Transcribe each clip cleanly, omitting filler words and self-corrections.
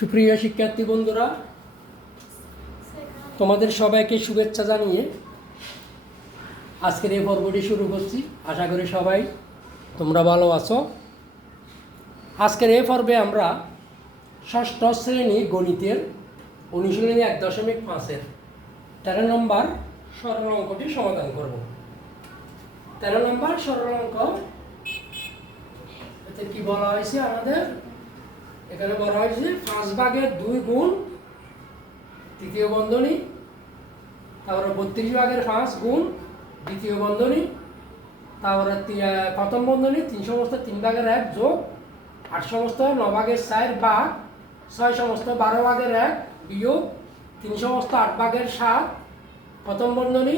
সুপ্রিয় শিক্ষার্থী বন্ধুরা, তোমাদের সবাইকে শুভেচ্ছা জানিয়ে আজকের এই পর্বটি শুরু করছি। আশা করি সবাই তোমরা ভালো আছো। আজকের এই পর্বে আমরা ষষ্ঠ শ্রেণী গণিতের অনুশীলনী 1.5-এর 13 নম্বর সরল অঙ্কটি সমাধান করব। 13 নম্বর সরল অঙ্ক, এতে কি বলা হয়েছে আমাদের? এখানে বলা হয়েছে 5/2 গুণ তৃতীয় বন্ধনী, তারপরে 32/5 গুণ দ্বিতীয় বন্ধনী, তারপরে প্রথম বন্ধনী 3/3 যোগ 8/9 ভাগ 6/12 বিয়োগ 3/8 প্রথম বন্ধনী,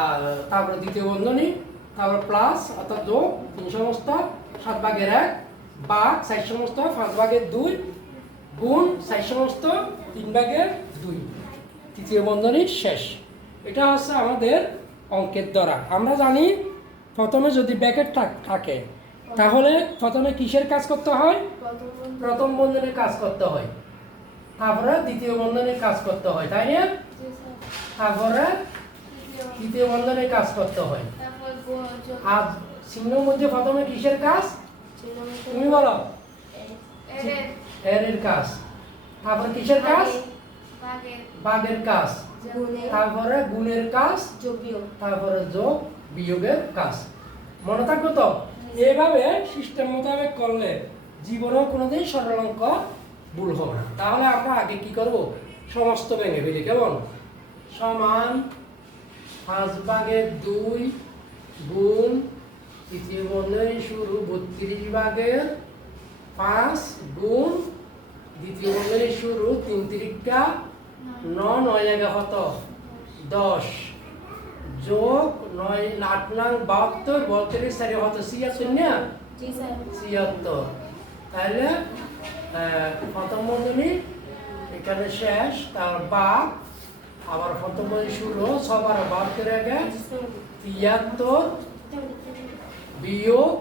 আর তারপরে দ্বিতীয় বন্ধনী, তারপর প্লাস অর্থাৎ যোগ 3/7 ভাগ 4/5 গুণ 4/3 তৃতীয় বন্ধনী শেষ। এটা হচ্ছে আমাদের অঙ্কের দ্বারা। আমরা জানি প্রথমে যদি ব্র্যাকেট থাকে তাহলে প্রথমে কিসের কাজ করতে হয়? প্রথম বন্ধনীর কাজ করতে হয়, তারপরে দ্বিতীয় বন্ধনীর কাজ করতে হয়, তাই না? তারপরে তৃতীয় বন্ধনীর কাজ করতে হয়। আর চিহ্নের মধ্যে প্রথমে কিসের কাজ তুমি বলো? এর কাজ। তারপরে কিসের কাজ? ভাগের কাজ। তারপরে গুণের কাজ, তারপরে যোগ বিয়োগের কাজ। মনে থাকবে তো? এইভাবে সিস্টেম মোতাবেক করলে জীবনেও কোনোদিন সরল অঙ্ক ভুল হবে না। তাহলে আমরা আগে কি করব? সমস্ত ভেঙে ফেলি। কেমন? সমান 5/2 গুণ তৃতীয় বন্ধনী শুরু 32/5 গুণ দ্বিতীয় বন্ধনী শুরু 3 9 9 কত? 10 যোগ 9 8 9 72 32 4 কত? 76 না? 76। তাহলে প্রথম বন্ধনী এখানে শেষ, তার ভাগ আবার প্রথম বন্ধনী শুরু 6/12 73 বিয়োগ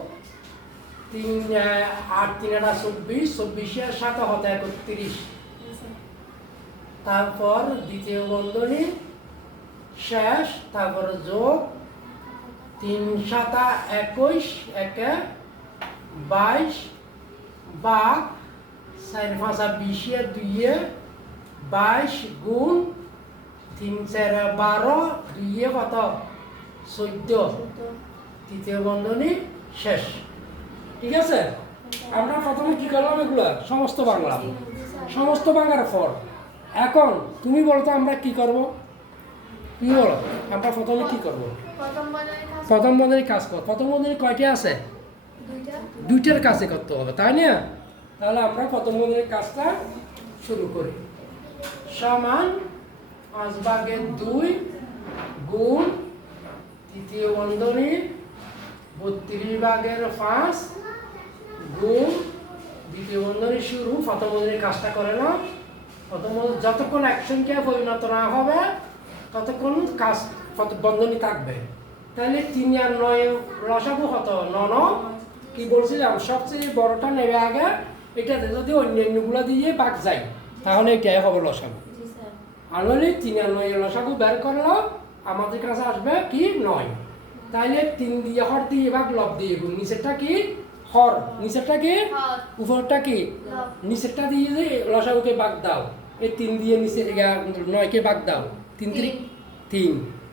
3 8 3 24 24 7 হতে 31। তারপর দ্বিতীয় বন্ধনী শেষ, তারপর যোগ 3 7 21 1 22 ভাগ 4 5 20 2 22 গুণ 3 4 12 2 কত? 14। তৃতীয় বন্ধনী শেষ। ঠিক আছে? আমরা প্রথমে কি করলাম? এগুলা সমস্ত বাংলাম। সমস্ত বাংলার পর এখন তুমি বলো তো আমরা কি করব? তুমি বলো আমরা প্রথমে কি করব? প্রথম বন্ধনীর কাজ কর। প্রথম বন্ধনী কয়টা আছে? দুইটার কাছে করতে হবে, তাই না? তাহলে আমরা প্রথম বন্ধনীর কাজটা শুরু করি। সমান 5/2 গুণ তৃতীয় বন্ধনী 32/5 গুণ দ্বিতীয় বন্ধনী শুরু প্রথম বন্ধনীর কাজটা করে না। প্রথম যতক্ষণ এক সংখ্যায় পরিণত না হবে ততক্ষণ কাজ বন্ধনী থাকবে। তাহলে 3 আর 9 লসাগু কত? 9। কি বলছিলাম? সবচেয়ে বড়টা নেবে আগে। এটাতে যদি অন্যান্যগুলো দিয়ে বাদ যায় তাহলে এটাই হবে লসাগু। আর হলে 3 আর 9 লসাগু বের করলো আমাদের কাছে আসবে কি? 9। তাইলে 3 দিয়ে হর দিয়ে ভাগ লব দিয়ে গুণ। নিচেরটা কি? হর। নিচেরটা কি? উপরটা কি? নিচেরটা দিয়ে যে লসাগুকে ভাগ দাও। এই 3 দিয়ে নিচে 9কে ভাগ দাও। 3 3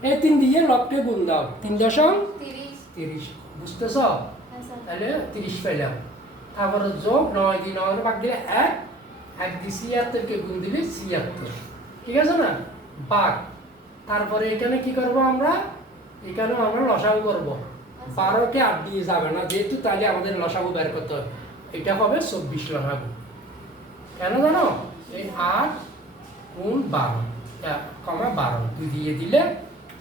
এই 3 দিয়ে লবকে গুণ দাও। 3/30। বুঝতেছ? তাহলে 30 পেলাম। তারপরে যোগ 9 দিয়ে 9 ভাগ দিলে 1 1 দিয়ে 76কে গুণ দিলে 76। ঠিক আছে না? ভাগ। তারপরে এখানে কি করব আমরা? এখানে আমরা লসাগু করব। 12কে 8 দিয়ে যাবে না যেহেতু, তাহলে আমাদের লসাগু বের করতে হবে। এটা হবে 24 লসাগু। কেন জানো? এই 8 গুণ 12 12 2 দিয়ে দিলে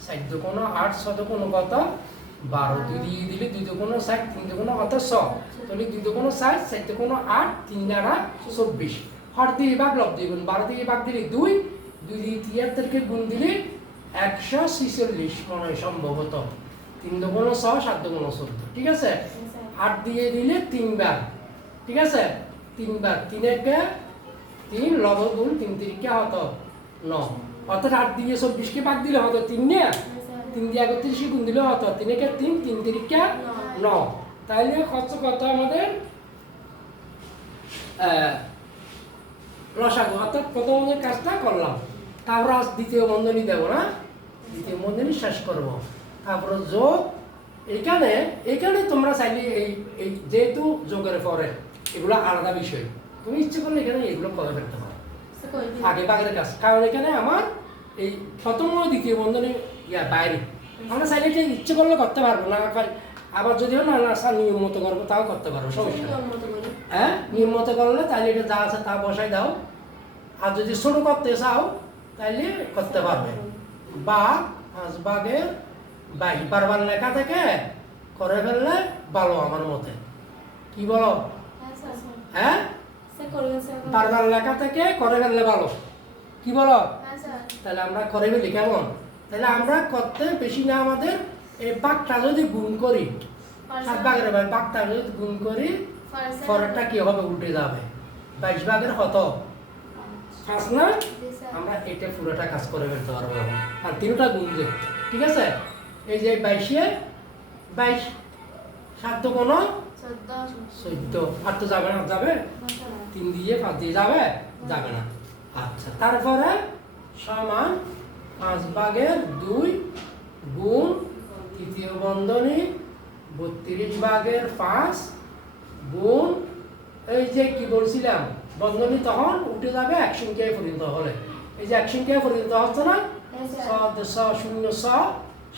4 দুগুণ 8 6 দুগুণ কত? 12 2 দিয়ে দিলে 2 দুগুণ 4 3 দুগুণ কত? 6। তাহলে 2 দুগুণ 4 4 দুগুণ 8 3 দ্বারা 24। হর দিয়ে ভাগ লব দিয়ে গুণ। 12 দিয়ে ভাগ দিলে 2 2 দিয়ে 73কে গুণ দিলে 146 মনে হয় সম্ভবত। 3 দুগুণ 6 7 দুগুণ 14। ঠিক আছে? 8 দিয়ে দিলে 3 বার। ঠিক আছে? 3 বার 3 1 3 লব গুণ 3 তিরিকা হতো 9 অর্থাৎ 8 দিয়ে 24কে ভাগ দিলে হতো 3 নিয়ে 3 দিয়ে 31 গুণ দিলে হতো 3 একে 3 3 তিরিকা 9 তাইলে কত আমাদের লসাগু অর্থাৎ প্রথম বন্ধনীর কাজটা করলাম তারপর আজ দ্বিতীয় বন্ধনী দেব না দ্বিতীয় বন্ধনী শেষ করব তারপরে যোগ এখানে তোমরা চাইলে এই যেহেতু যোগের পরে এগুলো আলাদা বিষয় তুমি ইচ্ছে করলে এখানে এগুলো করে ফেলতে পারো আগে বাগের কাজ কারণ এখানে আমার এই প্রথম ও দ্বিতীয় বন্ধনী বাইরে আমরা চাইলে এটা ইচ্ছে করলে করতে পারবো না আবার যদিও না নিয়ম মতো করবো তাও করতে পারবো সমস্যা হ্যাঁ নিয়ম মতো করলে তাহলে এটা যা আছে তা বসাই দাও আর যদি ছোট করতে চাও তাহলে করতে পারবে বাঘ 5 ভাগের 22 বারবার লেখা থেকে করে ফেললে ভালো আমার মতে কি বলো হ্যাঁ বারবার লেখা থেকে করে ফেললে ভালো কি বলো তাহলে আমরা করে ফেলি কেমন তাহলে আমরা করতে বেশি না আমাদের এই বাঘটা যদি গুণ করি 7 ভাগের বাঘটা যদি গুণ করি পরেরটা কি হবে উল্টে যাবে 22 ভাগের কত 5 না আমরা এটা পুরোটা কাজ করে ফেলতে পারবো আর তিনটা গুণ যে ঠিক আছে এই যে 22 7 কোন 14 আর তো যাবে না যাবে 3 দিয়ে 5 দিয়ে যাবে যাবে না আচ্ছা তারপরে সমান 5 ভাগের 2 গুণ তৃতীয় বন্ধনী 32 ভাগের 5 গুণ এই যে কি বলছিলাম বন্ধনী তখন উঠে যাবে এক সংখ্যায় পরিণত হলে এই যে এক সংখ্যায় পরিণত হচ্ছে না 0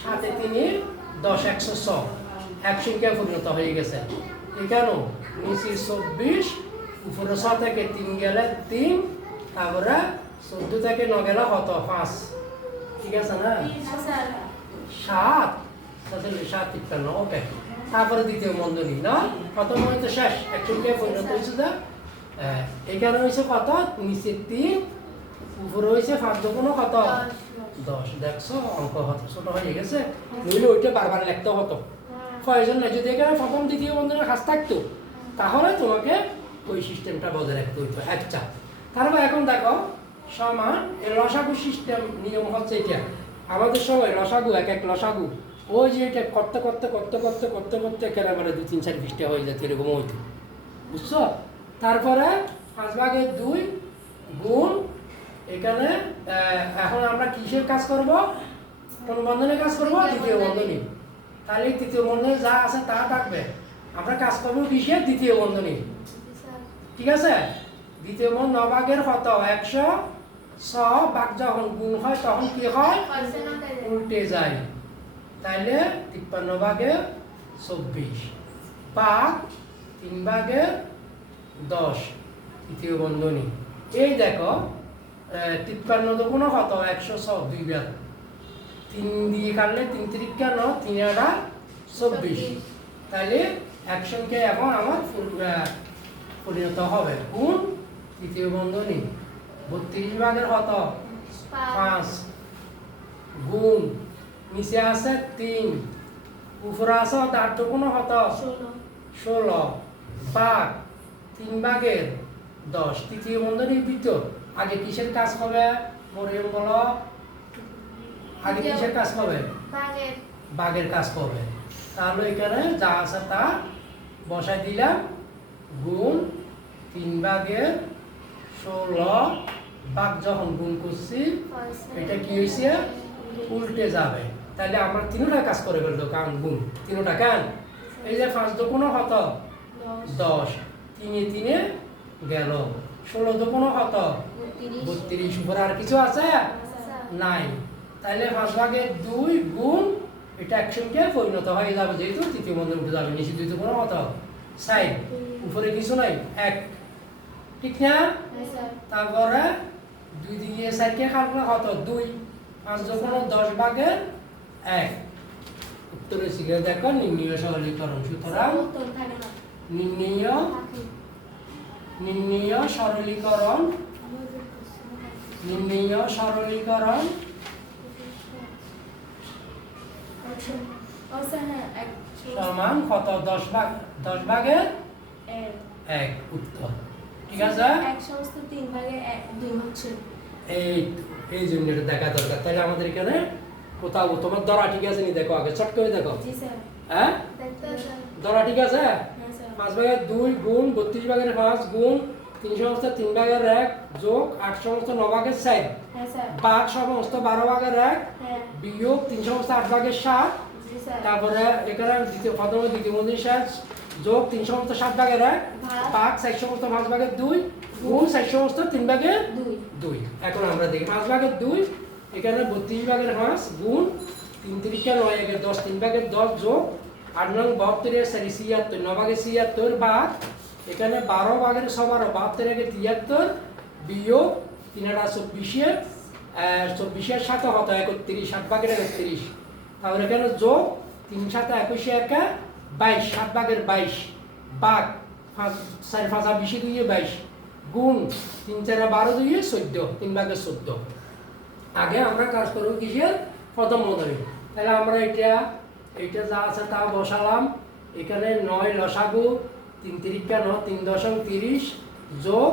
সাথে 3 10 100 এক সংখ্যায় পরিণত হয়ে গেছে এখানে নিচে 24 উপরে 6 থেকে 3 গেলে 3 তারপরে 14 থেকে 9 গেলে কত 5 ঠিক আছে না 7 53 ওকে তারপরে দ্বিতীয় বন্ধনী না প্রথম হইতে শেষ এক সংখ্যায় পরিণত হয়েছে যে এখানে হয়েছে কত নিচে 3 উপরে হয়েছে 5 দুগুণ কত 10 দেখছো অঙ্ক কত ছোট হয়ে গেছে নইলে ওইটা বারবার লিখতে হতো প্রয়োজন নাই যদি এখানে প্রথম দ্বিতীয় বন্ধনীর কাজ থাকতো তাহলে তোমাকে ওই সিস্টেমটা বজায় রাখতে হইতো আচ্ছা তারপর এখন দেখো সমান এই লসাগু সিস্টেম নিয়ম হচ্ছে এটা আমাদের সময় লসাগু এক লসাগু ওই যে এটা করতে একেবারে 2-3-4 পৃষ্ঠা হয়ে যেত এরকম হইতো বুঝছো তারপরে 5 ভাগের 2 গুণ এখানে এখন আমরা কিসের কাজ করব কোন বন্ধনের কাজ করব দ্বিতীয় বন্ধনী তাহলে তৃতীয় বন্ধনী যা আছে তা থাকবে আমরা কাজ করব কিসের দ্বিতীয় বন্ধনী ঠিক আছে দ্বিতীয় বন্ধন 9 ভাগের কত 100 ভাগ যখন গুণ হয় তখন কি হয় উল্টে যায় তাহলে 53 ভাগের 24 ভাগ 3 ভাগের 10 তৃতীয় বন্ধনী এই দেখো 53 দুগুণ কত 106 2 বার 3 দিয়ে কাটলে 3 তিরিকা 9 3 আটা 24 তাহলে এক সংখ্যায় এখন আমার পরিণত হবে গুণ তৃতীয় বন্ধনী 32 ভাগের কত 5 গুণ নিচে আছে 3 উপরে আছে 8 দুগুণ কত 16 ভাগ 3 ভাগের 10 তৃতীয় বন্ধনীর ভিতর আগে কিসের কাজ হবে মরিয়ম বলো আগে কিসের কাজ হবে ভাগের কাজ হবে তাহলে এখানে যা আছে তা বসাই দিলাম গুণ 3 ভাগের 16 ভাগ যখন গুণ করছি এটা কি হয়েছে উল্টে যাবে তাহলে আমরা তিনটা কাজ করে ফেলতো কারণ গুণ তিনটা কেন এই যে 5 দুগুণ কত 10 3 গেল 16 দুগুণ কত 32 উপরে আর কিছু আছে নাই তাহলে 5 ভাগের 2 গুণ এটা এক সংখ্যায় পরিণত হয়ে যাবে যেহেতু তৃতীয় বন্ধনী উঠে যাবে নিচে 2 দুগুণ কত 6 উপরে কিছু নাই 1 ঠিক না তারপরে 2 দিয়ে 4 কে কাটলে কত 2 5 দুগুণ 10 ভাগের 1 উত্তরে শিখে দেখো নির্ণয় সরলীকরণ সুতরাং নির্ণয় সরলীকরণ সমান কত 10 ভাগের 1 উত্তর ঠিক আছে? এক সমস্ত 3 ভাগে 2 হচ্ছে। এই জন্য এটা দেখা দরকার। তাহলে আমাদের এখানে কোথাও তোমার ধরা ঠিক আছে নি? দেখো আগে চট করে দেখো। জি স্যার। হ্যাঁ, ধরা ঠিক আছে? হ্যাঁ স্যার। 5 ভাগের 2 গুণ 32 ভাগের 5 গুণ 3 সমস্ত 3 ভাগের 1 যোগ 8 সমস্ত 9 ভাগের 4 হ্যাঁ স্যার। ভাগ সমস্ত 12 ভাগের 1 হ্যাঁ। বিয়োগ 3 সমস্ত 8 ভাগের 7 জি স্যার। তারপরে এখানে দ্বিতীয় মধ্যে শেষ যোগ 3 সমস্ত 7 ভাগের 1 ভাগ 4 সমস্ত 5 ভাগের 2 গুণ 4 সমস্ত 3 ভাগের 2। এখন আমরা দেখি 5 ভাগের 2 এখানে 32 ভাগের 5 গুণ 3 3 9 এর 10 3 ভাগের 10 যোগ 8 নং 72 এর 76 9 ভাগের 76 ভাগ এখানে 12 ভাগের 72 এর 73 বিয়োগ 3 24 এর 24 এর সাথে হতো 31 7 ভাগের 31 তাহলে এখানে যোগ 3 7 21 একা 22 7 ভাগের 22 ভাগ 5 4 5 20 2 22 গুণ 3 4 12 2 14 3 ভাগের 14। আগে আমরা কাজ করব কিসের প্রথম মডেলে। তাহলে আমরা এটা যা আছে তা বসালাম। এখানে 9 লসাগু 3 3 9 3 দশম 30 যোগ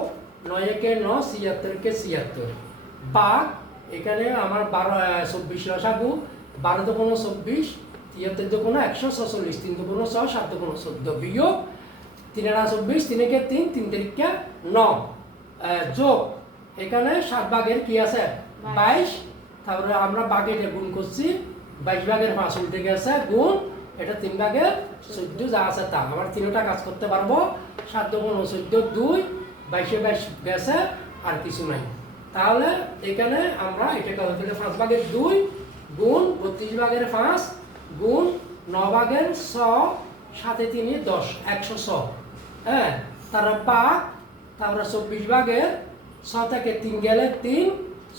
9 একে 9 76 কে 76 ভাগ এখানে আমার 24 লসাগু 12 দুগুণ 24 73 দুগুণ 146 3 দুগুণ 6 7 দুগুণ 14 বিয়োগ 3 24 3 একে 3 3 3 9 যোগ এখানে 7 ভাগের কি আছে 22 তারপরে আমরা ভাগের গুণ করছি 22 ভাগের 5 উল্টে গেছে গুণ এটা 3 ভাগের 14 যা আছে তা আমরা তিনটা কাজ করতে পারবো 7 দুগুণ 14 2 22 22 গেছে আর কিছু নাই। তাহলে এখানে আমরা এটা কাজ করতে 5 ভাগের 2 গুণ 32 ভাগের 5 গুণ 9 ভাগের 6 7 3 10 106 হ্যাঁ তারপর ভাগ তারপরে 24 ভাগের 6 থেকে 3 গেলে 3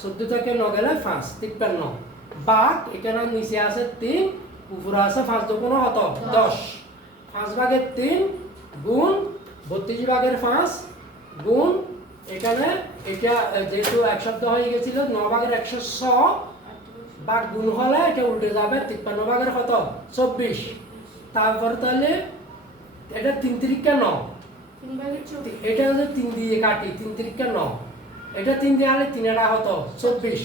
14 থেকে 9 গেলে 5 53 ভাগ এখানে নিচে আছে 3 উপরে আছে 5 দুগুণ কত 10 5 ভাগের 3 গুণ 32 ভাগের 5 গুণ এখানে এটা যেহেতু এক শব্দ হয়ে গেছিল 9 ভাগের 106 ভাগ গুণ হলে এটা উল্টে যাবে 53 ভাগের কত 24 তারপর তাহলে এটা 3 3 9 3 ভাগের 24 এটা হচ্ছে 3 দিয়ে কাটি 3 3 9 এটা 3 দিয়ে হলে 3 এর হতো 24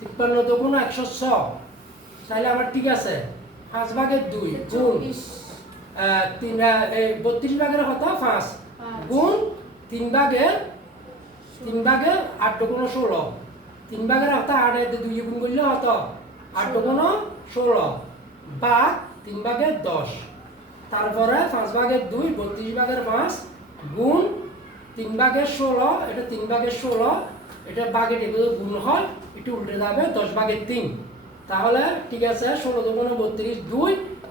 53 দুগুণ 106 তাহলে আমার ঠিক আছে 5 ভাগের 2 গুণ 32 ভাগের হতো 5 গুণ 3 ভাগের 8 দুগুণ 16 3 ভাগের হতো 8 এর 2 গুণ করলে হতো 8 দুগুণ 16 ভাগ 3 ভাগের 10 তারপরে 5 ভাগের 2 32 ভাগের 5 গুণ 3 ভাগের 16 এটা 3 ভাগের 16 এটা ভাগের এগুলো গুণ হয় একটু উল্টে যাবে 10 ভাগের 3 তাহলে ঠিক আছে 16 দুগুণ 32 2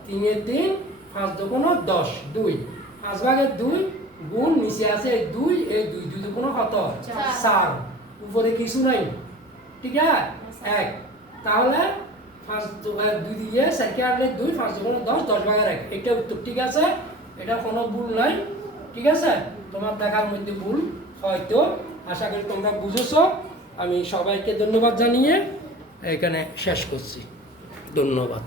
3 এর 3 5 দুগুণ 10 2 5 ভাগের 2 গুণ নিচে আছে 2 এই 2 2 দুগুণ কত 4 উপরে কিছু নাই ঠিক আছে 1 তাহলে 5 2 দিয়ে 4 কে আনলে 2 5 দুগুণ 10 10 ভাগের 1 এটা উত্তর ঠিক আছে এটা কোনো ভুল নাই ঠিক আছে তোমার দেখার মধ্যে ভুল হয়তো আশা করি তোমরা বুঝেছো আমি সবাইকে ধন্যবাদ জানিয়ে এখানে শেষ করছি ধন্যবাদ।